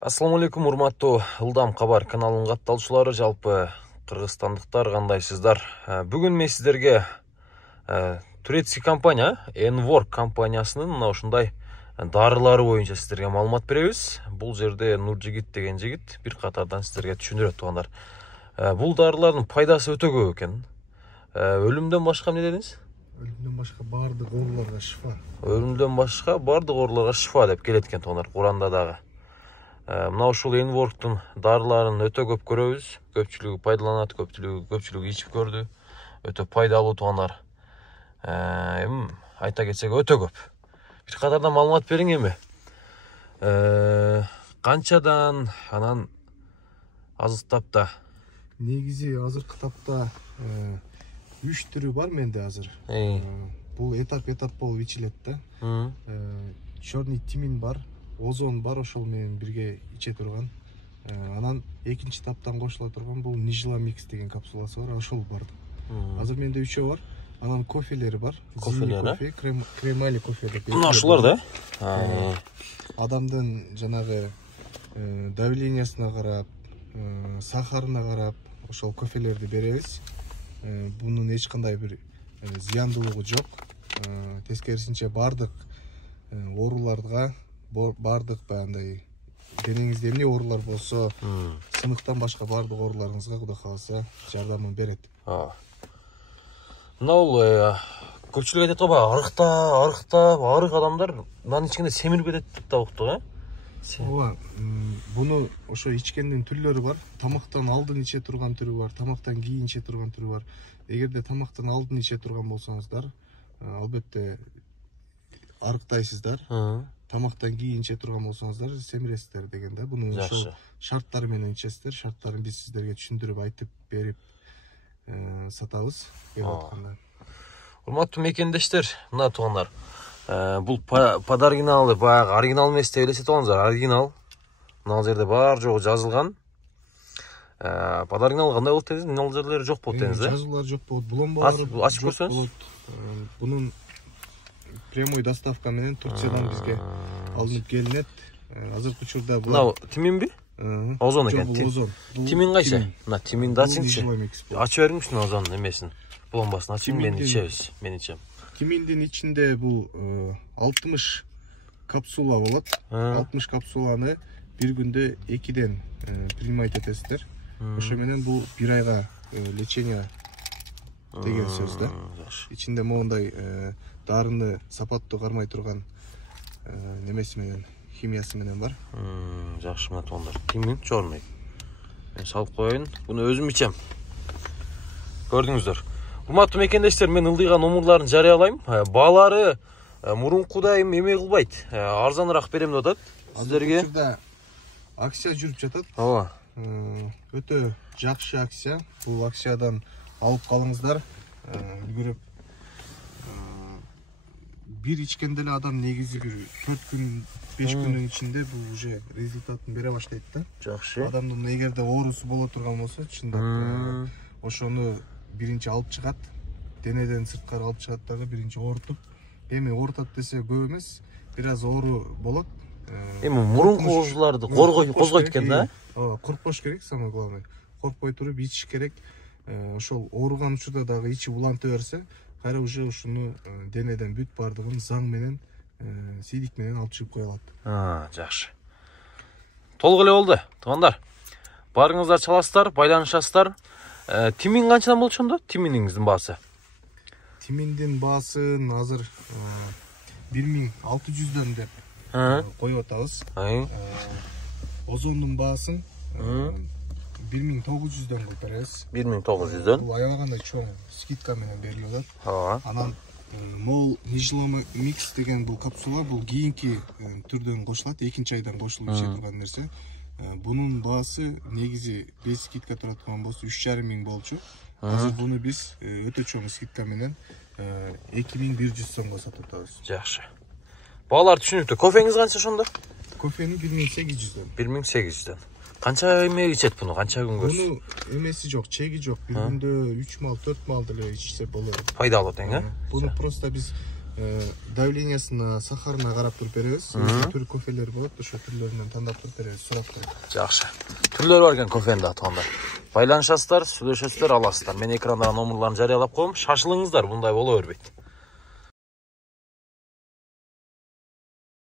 Ассаламу алейкум, урматтуу Ылдам Кабар каналынын катталуучулары, жалпы кыргызстандыктар кандайсыздар? Бүгүн мен сиздерге турецкий компания Enwork компаниясынын мына ушундай дарылары боюнча сиздерге маалымат беребиз. Бул жерде Нуржигит деген жигит бир катардан сиздерге түшүндүрөт туугандар. Бул дарылардын пайдасы өтө көп экен. Өлүмдөн башка эмне дедиңиз? Өлүмдөн башка бардык ооруларга шифа. Өлүмдөн башка бардык ооруларга шифа деп келет экен туугандар, Куранда дагы. Мына ушул Enworktун дарыларын өтө көп көрөбүз. Көпчүлүгү пайдаланат, көпчүлүгү ичип көрдү. Өтө пайдалуу туугандар. Айта кетсек өтө көп. Бир катардан маалымат бериң эми. Канчадан анан азыркы тапта? Негизи азыркы тапта 3 түрү бар менде азыр. Бул этап болуп ичилет да. Чорный тимин бар, озон бар, ошол менен бирге иче турган. Анан экинчи таптан кошула турган бул Nijla Mix деген капсуласы бар, ошол бар. Азыр менде 3 бар. Анан кофелери бар. Кофелери, кремали кофе деп. Мына ушулар да. Адамдын жанагы давлениясына карап, сахарына карап, ошол кофелерди беребиз. Бунун эч кандай бир зыяндуулугу жок. Тескерисинче бардык ооруларга, бардык баягындай денеңизде эмне оорулар болсо, сыныктан башка бардык ооруларыңызга Кудай кааласа жардамын берет. Мына бул көпчүлүк айтат го, баягы арык адамдар мынаны ичкенде семирип кетет деп да уктук, Ооба, буну ошо ичкендин түрлөрү бар. Тамактан алдын иче турган түрү бар, тамактан кийин иче турган түрү бар. Эгерде тамактан алдын иче турган болсоңуздар, албетте арыктайсыздар. Тамактан кийин иче турган болсоңуздар, семиресиздер деген да. Буну ошо шарттары менен ичесиздер. Шарттарын биз сиздерге түшүндүрүп айтып берип сатабыз. Урматтуу мекендештер, мына туугандар. Бул подоригиналы, баягы оригинал эмес деп элестетип алыңыздар, оригинал. Мына жерде бар жогу жазылган. Подоригинал кандай болот дедиңиз? Мына жерлери жок болот дедиңиз да? Жазуулар жок болот, булонбалары ачып көрсөңүз. Бунун прямой доставка менен Турциядан бизге алынып келинет. Азыркы учурда бул мына тиминби? Озон экен. Тимин кайсы? Мына тиминди ачыңчы. Ачып бериңизчи озонун эмесин. Булонбасын ачып, мен ичебиз. Мен ичем. Тиминдин ичинде бул 60 капсула болот. 60 капсуланы бир күндө 2ден принимать этесиздер. Ошо менен бул 1 айга лечение деген сөз да. Ичинде моундай дарыны сапаттуу кармай турган немеси менен, химиясы менен бар. Жакшы, мына туугандар. Тимин чорный. Мен салып коеюн. Буну өзүм ичем. Көрдүңүздөр. Урматтуу мекендештер, мен ылдыйган номурларын жарыялайм. Баалары мурункудай эме кылбайт. Арзаныраак берем деп атат сиздерге. Учурда акция жүрүп жатат. Ооба. Өтө жакшы акция. Бул акциядан алып калыңыздар. Үлгүрүп бир ичкенде эле адам негизи бир 4 күн, 5 күнүн ичинде бул уже результатын бере баштайт да. Жакшы. Адамдын эгерде оорусу боло турган болсо, чындап ошону биринчи алып чыгат. Денеден сырткары алып чыгат дагы биринчи оорутуп. Эми оорутат десе көп эмес, бир аз оору болот. Эми мурунку ооруларды козгойт экен да. Коркпош керек, самое главное. Коркпой туруп ичиш керек. Ошол ооруган учурда дагы ичи уланта берсе, кайра уже ушуну денеден бүт бардыгын заң менен, сийдик менен алып чыгып кое алат. Жакшы. Толук эле болду, туугандар. Барыңыздар чаласыздар, байланышасыздар. Тимин канчадан болчу онда? Тиминиңиздин баасы? Тиминдин баасын азыр 1600дөн деп коюп атабыз. Озондун баасын 1900дөн коюп беребиз. 1900дөн. Бул аябагандай чоң скидка менен берилип атат. Анан Мол Nijla Mix деген бул капсула, бул кийинки түрдөн кошулат, экинчи айдан кошулуп иче турган нерсе. Бунун баасы негизи без скидка тура турган болсо 3500 болчу. Азыр буну биз өтө чоң скидка менен 2100 сомго сатып атабыз. Жакшы. Баалар түшүнүктүү. Кофеңиз канча ошондо? Кофени 1800дөн. 1800дөн. Канча эме ичет буну? Канча күн көрсө? Буну эмеси жок, чеги жок. Бир күндө 3 мал, 4 мал деле ичсе болот. Пайдалуу тең, Буну просто биз давлениясына, сахарына карап туруп беребиз. Түр кофелер болот, ошо түрлөрүнөн тандап туруп беребиз, сурап туруп. Жакшы. Түрлөрү бар экен кофенин да атканда. Байланышасыздар, сүйлөшөсүздөр, аласыздар. Мен экранда номерларын жарыялап коем. Шашылыңыздар, мындай боло бербейт.